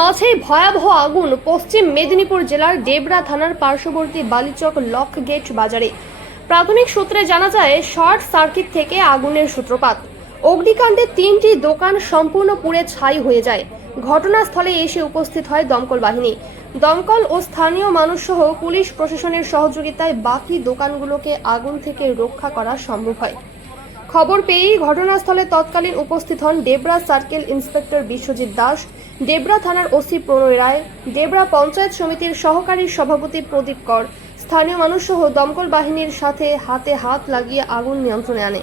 মাঝেই ভয়াবহ আগুন পশ্চিম মেদিনীপুর জেলার ডেবরা থানার পার্শ্ববর্তী বালিচক লক গেট বাজারে। প্রাথমিক সূত্রে জানা যায়, শর্ট সার্কিট থেকে আগুনের সূত্রপাত। অগ্নিকাণ্ডে তিনটি দোকান সম্পূর্ণ পুড়ে ছাই হয়ে যায়। ঘটনাস্থলে এসে উপস্থিত হয় দমকল বাহিনী। দমকল ও স্থানীয় মানুষ সহ পুলিশ প্রশাসনের সহযোগিতায় বাকি দোকানগুলোকে আগুন থেকে রক্ষা করা সম্ভব হয়। খবর পেয়েই ঘটনাস্থলে তৎকালীন উপস্থিত হন ডেবরা সার্কেল ইন্সপেক্টর বিশ্বজিৎ দাস, ডেবরা থানার ওসি প্রণয় রায়, ডেবরা পঞ্চায়েত সমিতির সহকারী সভাপতি প্রদীপ কর, স্থানীয় মানুষ সহ দমকল বাহিনীর সাথে হাতে হাত লাগিয়ে আগুন নিয়ন্ত্রণে আনে।